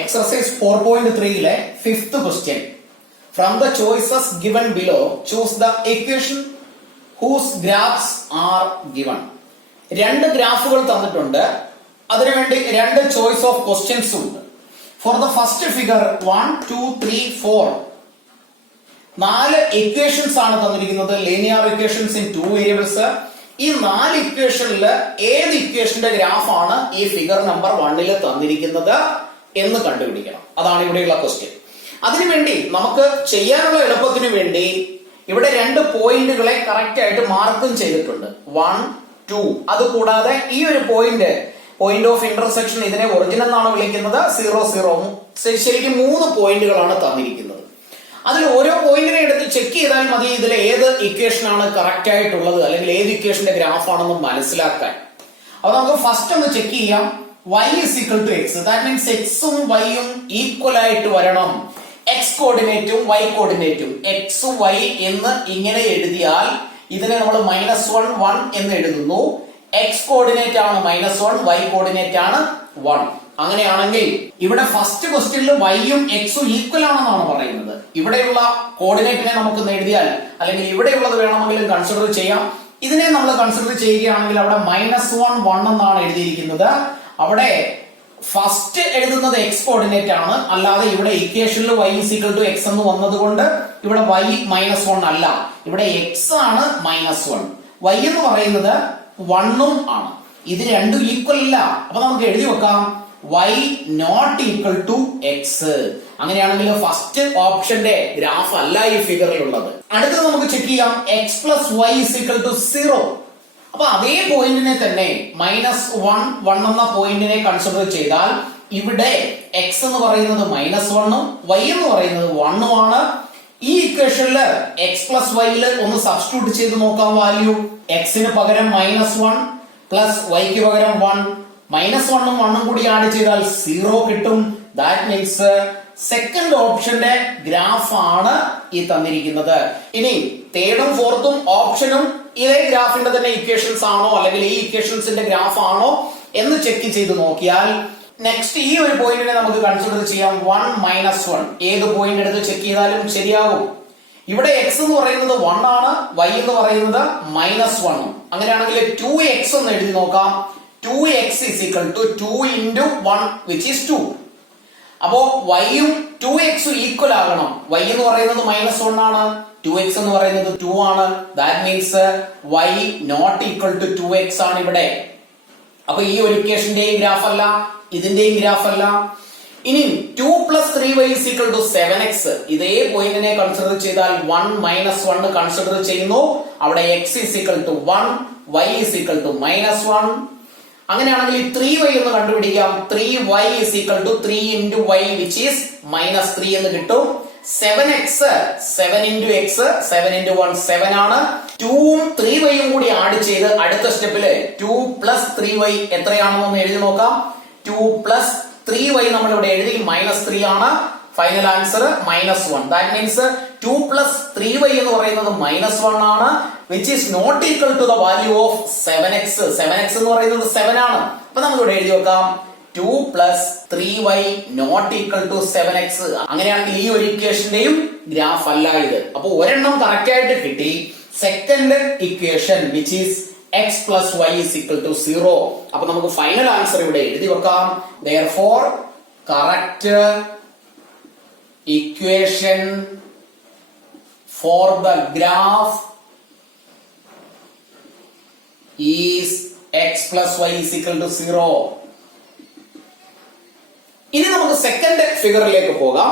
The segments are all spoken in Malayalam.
Exercise 4.3 le fifth question. From the choices given below, choose the equation whose graphs are given. രണ്ട് ഗ്രാഫുകൾ തന്നിട്ടുണ്ട്. അതിനുവേണ്ടി രണ്ട് ചോയ്സ് ഓഫ് ക്വസ്റ്റ്യൻസ് ഉണ്ട്. ഫോർ ദ ഫസ്റ്റ് ഫിഗർ 1, 2, 3, 4 നാല് ഇക്വേഷൻസ് ആണ് തന്നിരിക്കുന്നത്. Linear equations in 2 variables. ഈ നാല് ഇക്വേഷനിൽ ഏത് ഇക്വേഷന്റെ ഗ്രാഫാണ് ഈ ഫിഗർ നമ്പർ 1 തന്നിരിക്കുന്നത് എന്ന് കണ്ടുപിടിക്കണം. അതാണ് ഇവിടെയുള്ള ക്വസ്റ്റ്യൻ. അതിനുവേണ്ടി നമുക്ക് ചെയ്യാനുള്ള എളുപ്പത്തിന് വേണ്ടി ഇവിടെ രണ്ട് പോയിന്റുകളെ കറക്റ്റ് ആയിട്ട് മാർക്കും ചെയ്തിട്ടുണ്ട്. 1, 2. അതുകൂടാതെ ഈ ഒരു പോയിന്റ് ഓഫ് ഇന്റർസെക്ഷൻ ഇതിനെ ഒറിജിൻ എന്നാണ് വിളിക്കുന്നത്. 0, 0. ശരിക്കും 3 പോയിന്റുകളാണ് തന്നിരിക്കുന്നത്. അതിൽ ഓരോ പോയിന്റിനെ എടുത്ത് ചെക്ക് ചെയ്താൽ മതി ഇതിൽ ഏത് ഇക്വേഷൻ ആണ് കറക്റ്റ് ആയിട്ടുള്ളത്, അല്ലെങ്കിൽ ഏത് ഇക്വേഷന്റെ ഗ്രാഫ് ആണെന്ന് മനസ്സിലാക്കാൻ. അപ്പൊ നമുക്ക് ഫസ്റ്റ് ഒന്ന് ചെക്ക് ചെയ്യാം. y is equal to x. That means x ഉം y ഉം ഈക്വൽ ആയിട്ട് വരണം. x കോർഡിനേറ്റും y കോർഡിനേറ്റും x, y എന്ന് ഇങ്ങനെ എഴുതിയാൽ ഇതിനെ നമ്മൾ -1, 1 എന്ന് എഴുതുന്നു. x കോർഡിനേറ്റ് ആണ് -1, y കോർഡിനേറ്റ് ആണ് 1. അങ്ങനെയാണെങ്കിൽ ഇവിടെ ഫസ്റ്റ് ക്വസ്റ്റ്യനിൽ y ഉം x ഉം ഈക്വൽ ആണെന്നാണ് പറയുന്നത്. ഇവിടെയുള്ള കോർഡിനേറ്റിനെ നമുക്ക് എഴുതിയാൽ, അല്ലെങ്കിൽ ഇവിടെയുള്ളത് വേണമെങ്കിലും കൺസിഡർ ചെയ്യാം. ഇതിനെ നമ്മൾ കൺസിഡർ ചെയ്യുകയാണെങ്കിൽ അവിടെ -1, 1 എന്നാണ് എഴുതിയിരിക്കുന്നത്. അവിടെ ഫസ്റ്റ് എഴുതുന്നത് x കോർഡിനേറ്റ് ആണ്, അല്ലാതെ ഇവിടെ ഇക്വേഷനിൽ y = x എന്ന് വന്നതുകൊണ്ട് ഇവിടെ y -1 അല്ല, ഇവിടെ x ആണ് -1. y എന്ന് പറയുന്നത് 1 ഉം ആണ്. ഇത് രണ്ടും ഈക്വൽ അല്ല. അപ്പൊ നമുക്ക് എഴുതി വെക്കാം y not equal to x. അങ്ങനെയാണെങ്കിൽ ഫസ്റ്റ് ഓപ്ഷന്റെ ഗ്രാഫ് അല്ല ഈ ഫിഗറിൽ ഉള്ളത്. അടുത്തത് നമുക്ക് ചെക്ക് ചെയ്യാം. x plus y = 0. അപ്പൊ അതേ പോയിന്റിനെ തന്നെ -1, 1 എന്ന പോയിന്റിനെ കൺസിഡർ ചെയ്താൽ ഇവിടെ x എന്ന് പറയുന്നത് -1 ഉം y എന്ന് പറയുന്നത് 1 ഉം ആണ്. ഈ ഇക്വേഷനില് x plus y ഒന്ന് സബ്സ്റ്റിറ്റ്യൂട്ട് ചെയ്ത് നോക്കാം. വാല്യൂ x ന് പകരം -1 പ്ലസ് y ക്ക് പകരം 1. -1 ഉം 1 ഉം കൂടി ആഡ് ചെയ്താൽ 0 കിട്ടും. ദാറ്റ് മീൻസ് സെക്കൻഡ് ഓപ്ഷന്റെ ഗ്രാഫ് ആണ് ഈ തന്നിരിക്കുന്നത്. ഇനി തേർഡും ഫോർത്തും ഓപ്ഷനും ഇതേ ഗ്രാഫിന്റെ തന്നെ ഇക്വേഷൻസ് ആണോ, അല്ലെങ്കിൽ ഈ ഇക്വേഷൻസിന്റെ ഗ്രാഫ് ആണോ എന്ന് ചെക്ക് ചെയ്ത് നോക്കിയാൽ നെക്സ്റ്റ് ഈ ഒരു പോയിന്റിനെ നമുക്ക് കൺസിഡർ ചെയ്യാം. 1, -1. ഏത് പോയിന്റ് എടുത്ത് ചെക്ക് ചെയ്താലും ശരിയാകും. ഇവിടെ x എന്ന് പറയുന്നത് 1 ആണ്, y എന്ന് പറയുന്നത് -1 ഉം. അങ്ങനെയാണെങ്കിൽ 2x എന്ന് എഴുതി നോക്കാം. 2x = 2 × 1 which is 2. അപ്പോ y ഉം 2x ഉം ഈക്വൽ ആകണം. y എന്ന് പറയുന്നത് -1 ആണ്, 2x എന്ന് പറയുന്നത് 2 ആണ്. That means y not equal to 2x ആണ് ഇവിടെ. അപ്പൊ ഈ ഒരു ഇക്വേഷന്റെയും ഗ്രാഫ് അല്ല, ഇതിന്റെയും ഗ്രാഫ് അല്ല. ഇനി 2 + 3y = 7x. ഇതേ പോയിന്റിനെ കൺസിഡർ ചെയ്താൽ 1 - 1 കൺസിഡർ ചെയ്യുന്നു. അവിടെ x = 1, y = -1. അങ്ങനെയാണെങ്കിൽ 3y എന്ന് കണ്ടുപിടിക്കാം. 3y = 3 × y which is -3 എന്ന് കിട്ടും. 7x, 7 × x, 7 × 1 7 ആണ്. 2 ഉം 3y ഉം കൂടി ആഡ് ചെയ്ത് അടുത്ത സ്റ്റെപ്പില് 2 + 3y എത്രയാണെന്ന് എഴുതി നോക്കാം. 2 + 3y നമ്മൾ ഇവിടെ എഴുതി -3 ആണ്. Final answer -1. That means 2 + 3y എന്ന് പറയുന്നത് -1 ആണ്, which is not equal to the value of 7x. 7x എന്ന് പറയുന്നത് 7 ആണ്. അപ്പൊ നമ്മൾ ഇവിടെ എഴുതി വെക്കാം 2 + 3y not equal to 7x. അങ്ങനെയാണെങ്കിൽ ഈ ഒരു ഇക്വേഷന്റെയും ഗ്രാഫ് അല്ല ഇത്. അപ്പൊ ഒരെണ്ണം കറക്റ്റ് ആയിട്ട് കിട്ടി. Second equation which is x plus y = 0. അപ്പൊ നമുക്ക് ഫൈനൽ ആൻസർ ഇവിടെ എഴുതി വെക്കാം. Therefore correct equation for the graph is x plus y = 0. ഇനി നമുക്ക് സെക്കൻഡ് ഫിഗറിലേക്ക് പോകാം.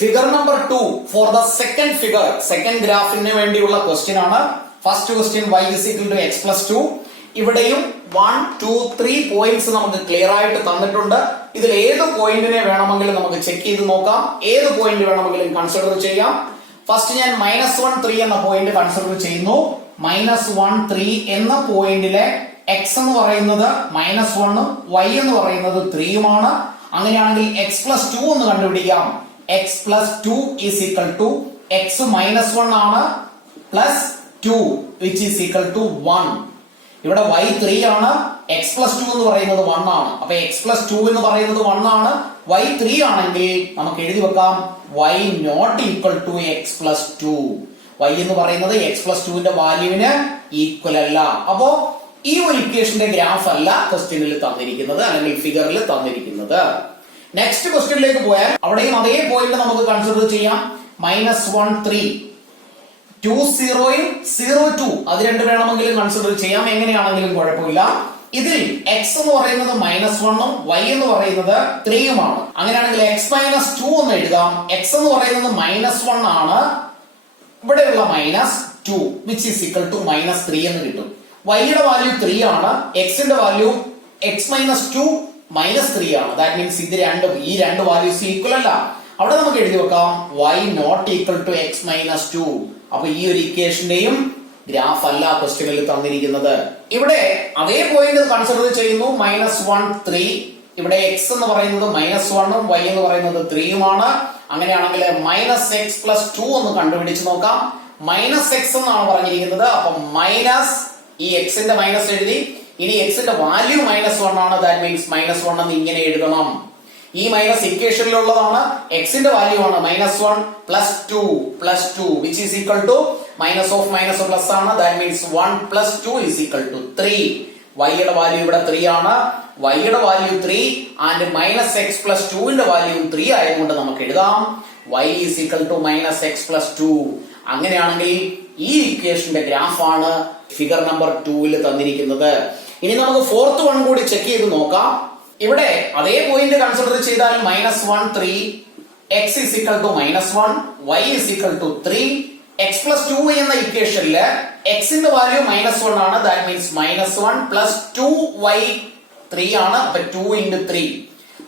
Figure number 2 for the second figure, second ഗ്രാഫിന് വേണ്ടിയുള്ള ക്വസ്റ്റ്യൻ ആണ്. First question y = x + 2. ഇവിടെയും 1, 2, 3 പോയിന്റ്സ് നമുക്ക് ക്ലിയർ ആയിട്ട് തന്നിട്ടുണ്ട്. ഇതിൽ ഏത് പോയിന്റിനെ വേണമെങ്കിലും നമുക്ക് ചെക്ക് ചെയ്ത് നോക്കാം. ഏത് പോയിന്റ് വേണമെങ്കിലും കൺസിഡർ ചെയ്യാം. ഫസ്റ്റ് ഞാൻ -1, 3 എന്ന പോയിന്റ് കൺസിഡർ ചെയ്യുന്നു. -1, 3 എന്ന പോയിന്റിലെ x എന്ന് പറയുന്നത് -1 ഉം y എന്ന് പറയുന്നത് 3 ഉമാണ്. അങ്ങനെയാണെങ്കിൽ x + 2 എന്ന് കണ്ടുപിടിക്കാം. x + 2 = x -1 ആണ് plus 2 which is equal to 1. ഇവിടെ y 3 ആണ്, x plus 2 എന്ന് പറയുന്നത് 1 ആണ്. അപ്പൊ x plus 2 എന്ന് പറയുന്നത് 1 ആണ്, y 3 ആണെങ്കിൽ നമുക്ക് എഴുതി വെക്കാം y not equal to x plus two. y എന്ന് പറയുന്നത് എക്സ് പ്ലസ് ടുവിന്റെ വാല്യൂവിന് ഈക്വൽ അല്ല. അപ്പോ ഈ ഒരു ഇക്വേഷന്റെ ഗ്രാഫ് അല്ല ക്വസ്റ്റ്യനിൽ തന്നിരിക്കുന്നത് അല്ലെങ്കിൽ ഫിഗറിൽ തന്നിരിക്കുന്നത്. നെക്സ്റ്റ് ക്വസ്റ്റ്യനിലേക്ക് പോയാൽ അവിടെയും അതേ പോയിന്റ് നമുക്ക് കൺസിഡർ ചെയ്യാം. -1 3 2 0 0 2 അത് രണ്ട് വേണമെങ്കിലും കൺസിഡർ ചെയ്യാം, എങ്ങനെയാണെങ്കിലും കുഴപ്പമില്ല. ഇതിൽ x എന്ന് പറയുന്നത് -1 ഉം y എന്ന് പറയുന്നത് 3 ഉമാണ്. അങ്ങനെയാണെങ്കിൽ x - 2 എന്ന് എഴുതാം. x എന്ന് പറയുന്നത് -1 ആണ്, ഇവിടെയുള്ള -2 which is equal to -3 എന്ന് കിട്ടും. y യുടെ വാല്യൂ 3 ആണ്, x ന്റെ വാല്യൂ x - 2 -3 ആണ്. ദാറ്റ് മീൻസ് ഈ രണ്ട് വാല്യൂസ് ഈക്വൽ അല്ല. അവിടെ നമുക്ക് എഴുതി വെക്കാം y not equal to x - 2. അപ്പൊ ഈ ഒരു ഇക്വേഷന്റെയും ഗ്രാഫ് അല്ല ക്വസ്റ്റ്യനിൽ തന്നിരിക്കുന്നത്. ഇവിടെ അതേ പോയിന്റ് കൺസിഡർ ചെയ്യുന്നു. -1 3 ഇവിടെ x എന്ന് പറയുന്നത് -1 ഉം y എന്ന് പറയുന്നത് 3 ഉമാണ്. അങ്ങനെയാണെങ്കിൽ -x + 2 ഒന്ന് കണ്ടുപിടിച്ച് നോക്കാം. -x എന്നാണ് പറഞ്ഞിരിക്കുന്നത്. അപ്പൊ മൈനസ് ഈ x ന്റെ മൈനസ് എഴുതി. ഇനി x ന്റെ വാല്യൂ -1 ആണ്. ദാറ്റ് മീൻസ് -1 എന്ന് ഇങ്ങനെ എഴുതണം. ഈ മൈനസ് ഇക്വേഷനിലുള്ളതാണ്. x ന്റെ വാല്യൂ ആണ് -1 + 2 which is equal to minus of minus plus ആണ്. That means 1 + 2 is equal to 3. y യുടെ വാല്യൂ ഇവിടെ 3 ആണ്. y യുടെ വാല്യൂ 3 ആൻഡ് -x + 2 ന്റെ വാല്യൂ 3 ആയതുകൊണ്ട് നമുക്ക് എഴുതാം y is equal to -x + 2. അങ്ങനെയാണെങ്കിൽ ഈ ഇക്വേഷന്റെ ഗ്രാഫ് ആണ് ഫിഗർ നമ്പർ 2 തന്നിരിക്കുന്നത്. ഇനി നമുക്ക് ഫോർത്ത് വൺ കൂടി ചെക്ക് ചെയ്ത് നോക്കാം. ഇവിടെ അതേ പോയിന്റ് കൺസിഡർ ചെയ്താൽ -1 3 x is equal to -1 y is equal to 3. x + 2 എന്ന ഇക്വേഷനില് x ന്റെ വാല്യൂ -1 ആണ്. ദാറ്റ് മീൻസ് -1 + 2y 3 ആണ്. അപ്പൊ 2 × 3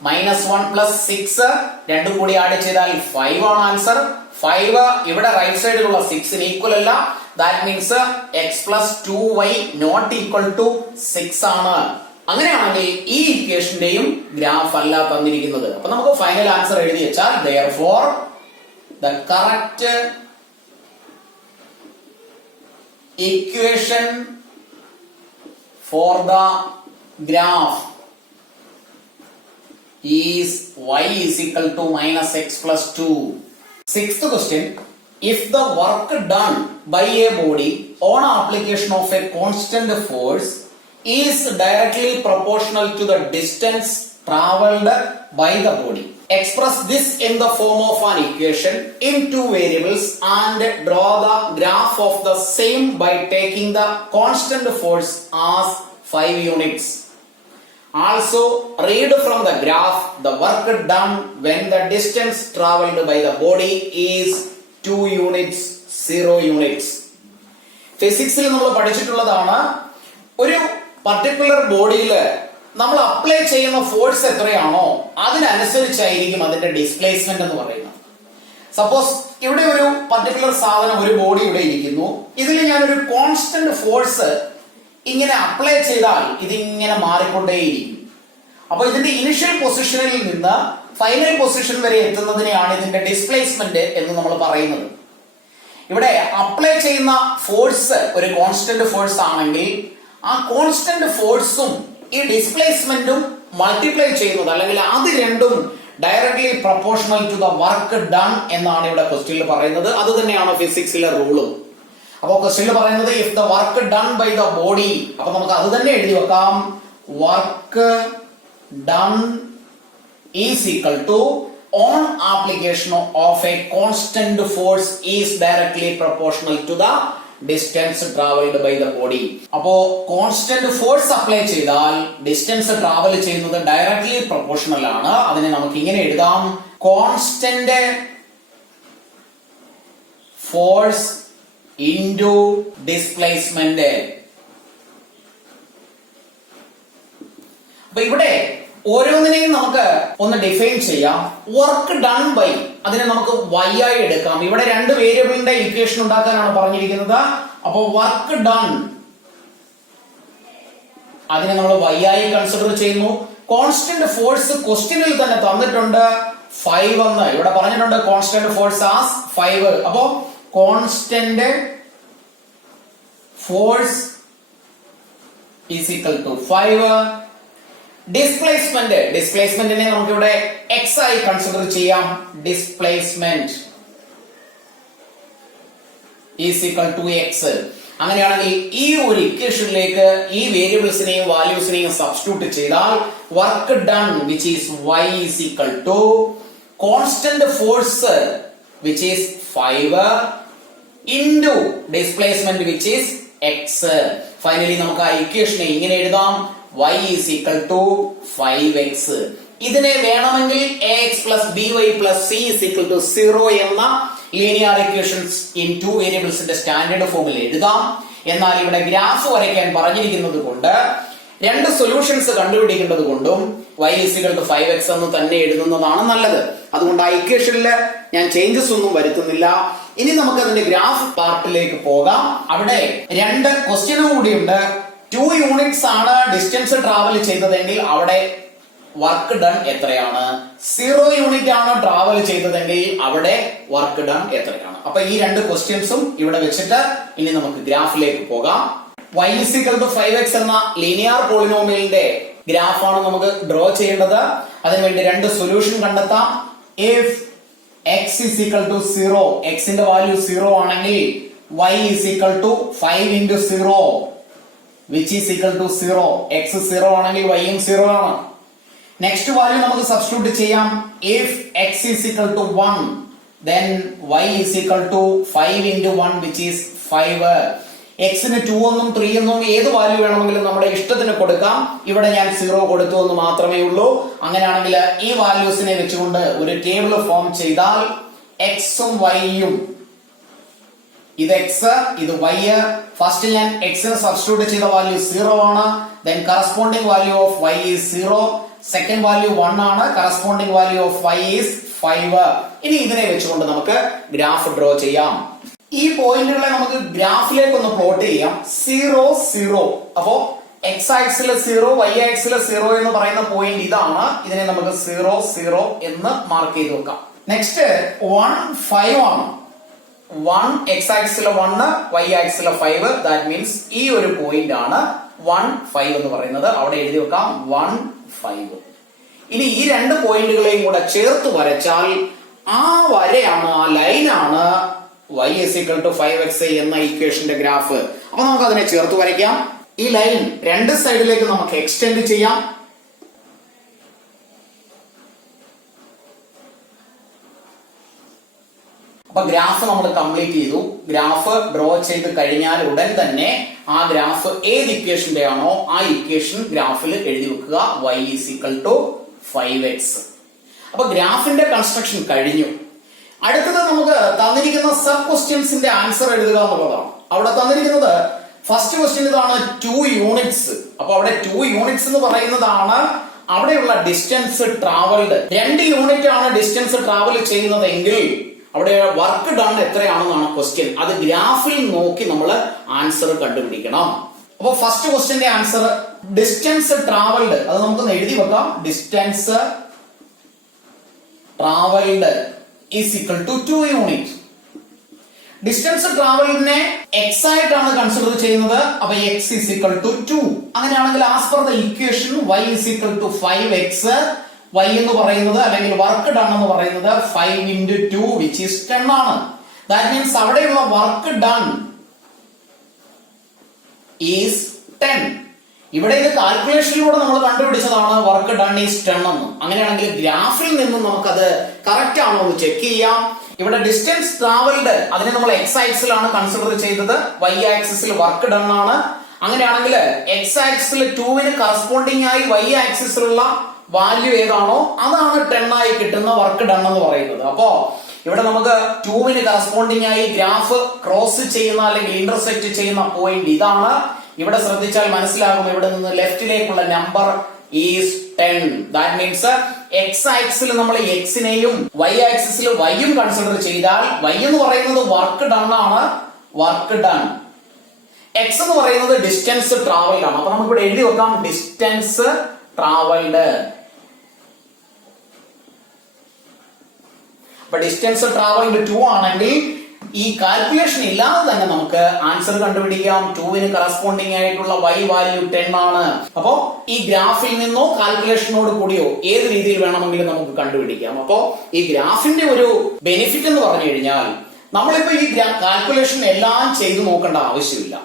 -1 + 6 രണ്ടും കൂടി ആഡ് ചെയ്താൽ 5 ആണ് ആൻസർ. 5 ഇവിടെ റൈറ്റ് സൈഡിലുള്ള 6 ന് ഈക്വൽ അല്ല. That means x + 2y not equal to 6 ആണ്. അങ്ങനെയാണെങ്കിൽ ഈ ഇക്വേഷന്റെയും ഗ്രാഫ് അല്ല തന്നിരിക്കുന്നത്. അപ്പൊ നമുക്ക് ഫൈനൽ ആൻസർ എഴുതി വെച്ചാൽ therefore the correct equation for the graph is y is equal to -x + 2. Sixth question, if the work done by a body on application of a constant force is directly proportional to the distance traveled by the body, express this in the form of an equation in two variables and draw the graph of the same by taking the constant force as 5 units. Also read from the graph the work done when the distance traveled by the body is 2 units 0 units. ഫിസിക്സിൽ നമ്മൾ പഠിച്ചിട്ടുള്ളതാണ്, ഒരു പർട്ടിക്കുലർ ബോഡിയിൽ നമ്മൾ അപ്ലൈ ചെയ്യുന്ന ഫോഴ്സ് എത്രയാണോ അതിനനുസരിച്ചായിരിക്കും അതിന്റെ ഡിസ്പ്ലേസ്മെന്റ് എന്ന് പറയുന്നത്. സപ്പോസ് ഇവിടെ ഒരു പർട്ടിക്കുലർ സാധനം, ഒരു ബോഡി ഇവിടെ ഇരിക്കുന്നു. ഇതിൽ ഞാനൊരു കോൺസ്റ്റന്റ് ഫോഴ്സ് ഇങ്ങനെ അപ്ലൈ ചെയ്താൽ ഇതിങ്ങനെ മാറിക്കൊണ്ടേയിരിക്കും. അപ്പൊ ഇതിന്റെ ഇനിഷ്യൽ പൊസിഷനിൽ നിന്ന് ഫൈനൽ പൊസിഷൻ വരെ എത്തുന്നതിനെയാണ് ഇതിന്റെ ഡിസ്പ്ലേസ്മെന്റ് എന്ന് നമ്മൾ പറയുന്നത്. ഇവിടെ അപ്ലൈ ചെയ്യുന്ന ഫോഴ്സ് ഒരു കോൺസ്റ്റന്റ് ഫോഴ്സ് ആണെങ്കിൽ ആ കോൺസ്റ്റന്റ് ഫോഴ്സും ഈ ഡിസ്പ്ലേസ്മെന്റും മൾട്ടിപ്ലൈ ചെയ്യുന്നത്, അല്ലെങ്കിൽ അത് രണ്ടും directly proportional to the work done എന്നാണ് ഇവിടെ ക്വസ്റ്റ്യനിൽ പറയുന്നത്. അത് തന്നെയാണ് ഫിസിക്സിലെ റൂളും. അപ്പൊ ക്വസ്റ്റ്യനിൽ പറയുന്നത് if the work done by the body, അപ്പൊ നമുക്ക് അത് തന്നെ എഴുതി വെക്കാം. Work done is equal to on application of a constant force is directly proportional to the distance travelled by the body. അപ്പോ കോൺസ്റ്റന്റ് ഫോഴ്സ് അപ്ലൈ ചെയ്താൽ ഡിസ്റ്റൻസ് ട്രാവൽ ചെയ്യുന്നത് ഡയറക്ട്ലി പ്രൊപ്പോർഷണൽ ആണ്. അതിനെ നമുക്ക് ഇങ്ങനെ എഴുതാം, കോൺസ്റ്റന്റ് ഫോഴ്സ് ഇൻടു ഡിസ്പ്ലേസ്മെന്റ്. അപ്പൊ ഇവിടെ ഓരോന്നിനെയും നമുക്ക് ഒന്ന് ഡിഫൈൻ ചെയ്യാം. വർക്ക് ഡൺ ബൈ അതിനെ നമുക്ക് y ആയി എടുക്കാം. ഇവിടെ രണ്ട് വേരിയബിളിന്റെ ഇക്വേഷൻ ഉണ്ടാക്കാനാണ് പറഞ്ഞിരിക്കുന്നത്. അപ്പൊ വർക്ക് ഡൺ അതിനെ നമ്മൾ y ആയി കൺസിഡർ ചെയ്യുന്നു. കോൺസ്റ്റന്റ് ഫോഴ്സ് ക്വസ്റ്റ്യനിൽ തന്നെ തന്നിട്ടുണ്ട് 5 എന്ന് ഇവിടെ പറഞ്ഞിട്ടുണ്ട്. Constant force as 5. അപ്പോ constant force is equal to 5. ഡിസ്പ്ലേസ്മെന്റിനെ നമുക്ക് ഇവിടെ എക്സ് ആയി കൺസിഡർ ചെയ്യാം. Displacement is equal to x. അങ്ങനെയാണെങ്കിൽ ഈ ഒരു ഇക്വേഷനിലേക്ക് ഈ വേരിയബിൾസിനെയും വാല്യൂസിനെയും സബ്സ്റ്റിറ്റ്യൂട്ട് ചെയ്താൽ work done which is y is equal to constant force which is 5 into displacement which is x. Finally നമുക്ക് ആ ഇക്വേഷനെ ഇങ്ങനെ എഴുതാം, y is equal to 5x. ഇതിനെ വേണമെങ്കിൽ ax plus by plus c is equal to 0 എന്ന ലീനിയർ ഇക്വേഷൻസ് ഇൻ ടു വേരിയബിൾസിന്റെ സ്റ്റാൻഡേർഡ് ഫോമിൽ എഴുതാം. എന്നാൽ ഇവിടെ ഗ്രാഫ് വരയ്ക്കാൻ പറഞ്ഞിരിക്കുന്നത് കൊണ്ട് രണ്ട് സൊല്യൂഷൻസ് കണ്ടുപിടിക്കേണ്ടത് കൊണ്ടും y ഈക്വൽ ടു 5x എന്ന് തന്നെ എഴുതുന്നതാണ് നല്ലത്. അതുകൊണ്ട് ആ ഇക്വേഷനിൽ ഞാൻ ചേഞ്ചസ് ഒന്നും വരുത്തുന്നില്ല. ഇനി നമുക്ക് അതിന്റെ ഗ്രാഫ് പാർട്ടിലേക്ക് പോകാം. അവിടെ രണ്ട് ക്വസ്റ്റ്യനും കൂടിയുണ്ട്. 2 യൂണിറ്റ്സ് ആണ് ഡിസ്റ്റൻസ് ട്രാവൽ ചെയ്തതെങ്കിൽ അവിടെ വർക്ക് ഡൺ എത്രയാണ്? 0 യൂണിറ്റ് ആണ് ട്രാവൽ ചെയ്തതെങ്കിൽ അവിടെ വർക്ക് ഡൺ എത്രയാണ്? അപ്പൊ ഈ രണ്ട് ക്വസ്റ്റ്യൻസും ഇവിടെ വെച്ചിട്ട് ഇനി നമുക്ക് ഗ്രാഫിലേക്ക് പോകാം. y ഈക്വൽ ടു 5x എന്ന ലീനിയർ പോളിനോമിയലിന്റെ ഗ്രാഫാണ് നമുക്ക് ഡ്രോ ചെയ്യേണ്ടത്. അതിനുവേണ്ടി രണ്ട് സൊല്യൂഷൻ കണ്ടെത്താം. if x is equal to 0, x ന്റെ വാല്യൂ 0 ആണെങ്കിൽ y is equal to 5 into 0 which is equal to 0. x 0 ആണെങ്കിൽ y യും 0 ആണ്. നെക്സ്റ്റ് വാല്യൂ നമുക്ക് സബ്സ്റ്റിറ്റ്യൂട്ട് ചെയ്യാം. if x is equal to 1 then y is equal to 5 into 1 which is 5. x ന് 2 എന്നും 3 എന്നും ഏത് വാല്യൂ വേണമെങ്കിലും നമ്മുടെ ഇഷ്ടത്തിന് കൊടുക്കാം. ഇവിടെ ഞാൻ 0 കൊടുത്തു എന്ന് മാത്രമേ ഉള്ളൂ. അങ്ങനെയാണെങ്കിൽ ഈ വാല്യൂസിനെ വെച്ചുകൊണ്ട് ഒരു ടേബിൾ ഫോം ചെയ്താൽ x ഉം y യും, ഇത് x ഇത് y, ഫസ്റ്റ് ഞാൻ x ന് സബ്സ്റ്റിറ്റ്യൂട്ട് ചെയ്ത വാല്യൂ 0 ആണ്. then corresponding value of y is 0. Second value 1 ആണ്. corresponding value of y is 5. ഇനി ഇതിനെ വെച്ചുകൊണ്ട് നമുക്ക് ഗ്രാഫ് ഡ്രോ ചെയ്യാം. ഈ പോയിന്റുകളെ നമുക്ക് ഗ്രാഫിലേക്ക് ഒന്ന് പ്ലോട്ട് ചെയ്യാം. 0 0. അപ്പോ x ആക്സിൽ 0 y ആക്സിൽ 0 എന്ന് പറയുന്ന പോയിന്റ് ഇതാണ്. ഇതിനെ നമുക്ക് 0 0 എന്ന് മാർക്ക് ചെയ്ത് വെക്കാം. നെക്സ്റ്റ് 1 5 ആണ്. 1 x ആക്സിൽ 1 y ആക്സിൽ 5. ദാറ്റ് മീൻസ് ഈ ഒരു പോയിന്റ് ആണ് 1 5 എന്ന് പറയുന്നത്. അവിടെ എഴുതി വെക്കാം 1 5. ഇനി ഈ രണ്ട് പോയിന്റുകളെയും കൂടെ ചേർത്ത് വരച്ചാൽ ആ വരയാണ്, ആ ലൈനാണ് y is equal to 5x എന്ന ഇക്വേഷന്റെ ഗ്രാഫ്. അപ്പൊ നമുക്ക് അതിനെ ചേർത്ത് വരയ്ക്കാം. ഈ ലൈൻ രണ്ട് സൈഡിലേക്ക് നമുക്ക് എക്സ്റ്റെൻഡ് ചെയ്യാം. അപ്പൊ ഗ്രാഫ് നമ്മൾ കംപ്ലീറ്റ് ചെയ്തു. ഗ്രാഫ് ഡ്രോ ചെയ്ത് കഴിഞ്ഞാൽ ഉടൻ തന്നെ ആ ഗ്രാഫ് ഏത് ഇക്വേഷന്റെ ആണോ ആ ഇക്വേഷൻ ഗ്രാഫിൽ എഴുതി വെക്കുക. y is equal to 5x. അപ്പൊ ഗ്രാഫിന്റെ കൺസ്ട്രക്ഷൻ കഴിഞ്ഞു. അടുത്തത് നമുക്ക് തന്നിരിക്കുന്ന സബ് ക്വസ്റ്റ്യൻസിന്റെ ആൻസർ എഴുതുക എന്നുള്ളതാണ്. അവിടെ തന്നിരിക്കുന്നത് ഫസ്റ്റ് ക്വസ്റ്റ്യൻ ഇതാണ്, 2 യൂണിറ്റ്സ്. അപ്പൊ അവിടെ 2 യൂണിറ്റ്സ് എന്ന് പറയുന്നതാണ് അവിടെയുള്ള ഡിസ്റ്റൻസ് ട്രാവൽഡ്. 2 യൂണിറ്റ് ആണ് ഡിസ്റ്റൻസ് ട്രാവൽ ചെയ്യുന്നതെങ്കിൽ അവിടെ വർക്ക് ഡൺ എത്രയാണെന്നാണ് ക്വസ്റ്റ്യൻ. അത് ഗ്രാഫിൽ നോക്കി നമ്മൾ ആൻസർ കണ്ടുപിടിക്കണം. അപ്പൊ ഫസ്റ്റ് ക്വസ്റ്റ്യന്റെ ആൻസർ ഡിസ്റ്റൻസ് ട്രാവൽഡ്, അത് നമുക്ക് എഴുതി വെക്കാം. Distance travelled is equal to 2 unit. Distance ട്രാവലിനെ x ആയിട്ടാണ് കൺസിഡർ ചെയ്യുന്നത്. അപ്പൊ x is equal to 2. അങ്ങനെയാണെങ്കിൽ as per the equation y is equal to 5x. y എന്ന് പറയുന്നത് അല്ലെങ്കിൽ വർക്ക് ഡൺ എന്ന് പറയുന്നത് 5 into 2 which is 10 ആണ്. ദാറ്റ് മീൻസ് അവിടെയുള്ള വർക്ക് ഡൺ is 10. ഇവിടെ ഇത് കാൽക്കുലേഷനിലൂടെ നമ്മൾ കണ്ടുപിടിച്ചതാണ് വർക്ക് ഡൺ ഈസ് 10 എന്ന്. അങ്ങനെയാണെങ്കിൽ ഗ്രാഫിൽ നിന്നും നമുക്കത് കറക്റ്റ് ആണോ എന്ന് ചെക്ക് ചെയ്യാം. ഇവിടെ ഡിസ്റ്റൻസ് ട്രാവൽഡ് അതിനെ നമ്മൾ x ആക്സിലാണ് കൺസിഡർ ചെയ്തത്. y ആക്സിസിൽ വർക്ക് ഡൺ ആണ്. അങ്ങനെയാണെങ്കിൽ x ആക്സിൽ 2 കറസ്പോണ്ടിങ് ആയി y ആക്സിസിലുള്ള വാല്യൂ ഏതാണോ അതാണ് 10 ആയി കിട്ടുന്ന വർക്ക് ഡൺ എന്ന് പറയുന്നത്. അപ്പോ ഇവിടെ നമുക്ക് 2 കറസ്പോണ്ടിങ് ആയി ഗ്രാഫ് ക്രോസ് ചെയ്യുന്ന അല്ലെങ്കിൽ ഇന്റർസെക്ട് ചെയ്യുന്ന പോയിന്റ് ഇതാണ്. ഇവിടെ ശ്രദ്ധിച്ചാൽ മനസ്സിലാകും, ഇവിടെ നിന്ന് ലെഫ്റ്റിലേക്കുള്ള number is 10. That means x ആക്സിൽ നമ്മൾ x നെയും y ആക്സിസിൽ y യും കൺസിഡർ ചെയ്താൽ y എന്ന് പറയുന്നത് വർക്ക് ഡൺ ആണ്. Work done. x എന്ന് പറയുന്നത് ഡിസ്റ്റൻസ് ട്രാവൽഡ് ആണ്. അപ്പൊ നമുക്ക് ഇവിടെ എഴുതി വെക്കാം ഡിസ്റ്റൻസ് ട്രാവൽഡ്. അപ്പൊ ഡിസ്റ്റൻസ് ട്രാവൽഡ് 2 ആണെങ്കിൽ ഈ കാൽക്കുലേഷൻ ഇല്ലാതെ തന്നെ നമുക്ക് ആൻസർ കണ്ടുപിടിക്കാം. 2 കറസ്പോണ്ടിങ് ആയിട്ടുള്ള y വാല്യൂ 10 ആണ്. അപ്പോ ഈ ഗ്രാഫിൽ നിന്നോ കാൽക്കുലേഷനോട് കൂടിയോ ഏത് രീതിയിൽ വേണമെങ്കിലും നമുക്ക് കണ്ടുപിടിക്കാം. അപ്പോ ഈ ഗ്രാഫിന്റെ ഒരു ബെനിഫിറ്റ് എന്ന് പറഞ്ഞു കഴിഞ്ഞാൽ നമ്മളിപ്പോ ഈ കാൽക്കുലേഷൻ എല്ലാം ചെയ്തു നോക്കേണ്ട ആവശ്യമില്ല.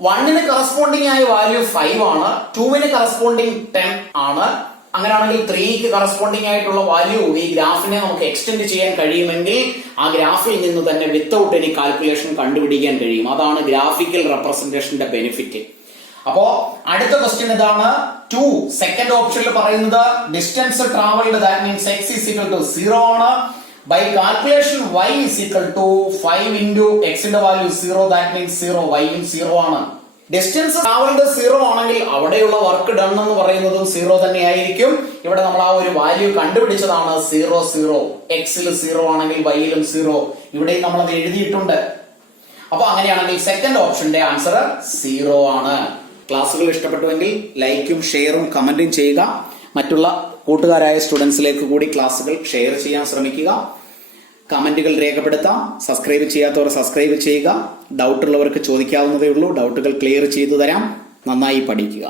1 കറസ്പോണ്ടിങ് ആയ വാല്യൂ 5 ആണ്, 2 കറസ്പോണ്ടിങ് 10 ആണ്. അങ്ങനെയാണെങ്കിൽ 3 കറസ്പോണ്ടിങ് ആയിട്ടുള്ള വാല്യൂ ഈ ഗ്രാഫിനെ നമുക്ക് എക്സ്റ്റെൻഡ് ചെയ്യാൻ കഴിയുമെങ്കിൽ ആ ഗ്രാഫിൽ നിന്ന് തന്നെ വിത്തൗട്ട് എനി കാൽക്കുലേഷൻ കണ്ടുപിടിക്കാൻ കഴിയും. അതാണ് ഗ്രാഫിക്കൽ റെപ്രസെന്റേഷന്റെ ബെനിഫിറ്റ്. അപ്പോ അടുത്ത ക്വസ്റ്റ്യൻ ഇതാണ്. 2 സെക്കൻഡ് ഓപ്ഷനിൽ പറയുന്നത് distance travelled that means x is equal to 0 ആണ്. By calculation y is equal to 5 into x ന്റെ വാല്യൂ 0 ദാറ്റ് മീൻസ് 0, y യും 0 ആണ്. ഡിസ്റ്റൻസ് ട്രാവൽഡ് 0 ആണെങ്കിൽ അവിടെയുള്ള വർക്ക് ഡൺ എന്ന് പറയുന്നതും 0 തന്നെ ആയിരിക്കും. ഇവിടെ നമ്മൾ ആ ഒരു വാല്യൂ കണ്ടുപിടിച്ചതാണ് 0 0. എക്സിൽ 0 ആണെങ്കിൽ വൈയിലും 0. ഇവിടെയും നമ്മൾ അത് എഴുതിയിട്ടുണ്ട്. അപ്പൊ അങ്ങനെയാണെങ്കിൽ സെക്കൻഡ് ഓപ്ഷന്റെ ആൻസർ 0 ആണ്. ക്ലാസ്സുകൾ ഇഷ്ടപ്പെട്ടുവെങ്കിൽ ലൈക്കും ഷെയറും കമന്റും ചെയ്യുക. മറ്റുള്ള കൂട്ടുകാരായ സ്റ്റുഡൻസിലേക്ക് കൂടി ക്ലാസ്സുകൾ ഷെയർ ചെയ്യാൻ ശ്രമിക്കുക. കമന്റുകൾ രേഖപ്പെടുത്താം. സബ്സ്ക്രൈബ് ചെയ്യാത്തവർ സബ്സ്ക്രൈബ് ചെയ്യുക. ഡൗട്ടുള്ളവർക്ക് ചോദിക്കാവുന്നതേ ഉള്ളൂ. ഡൗട്ടുകൾ ക്ലിയർ ചെയ്തു തരാം. നന്നായി പഠിക്കുക.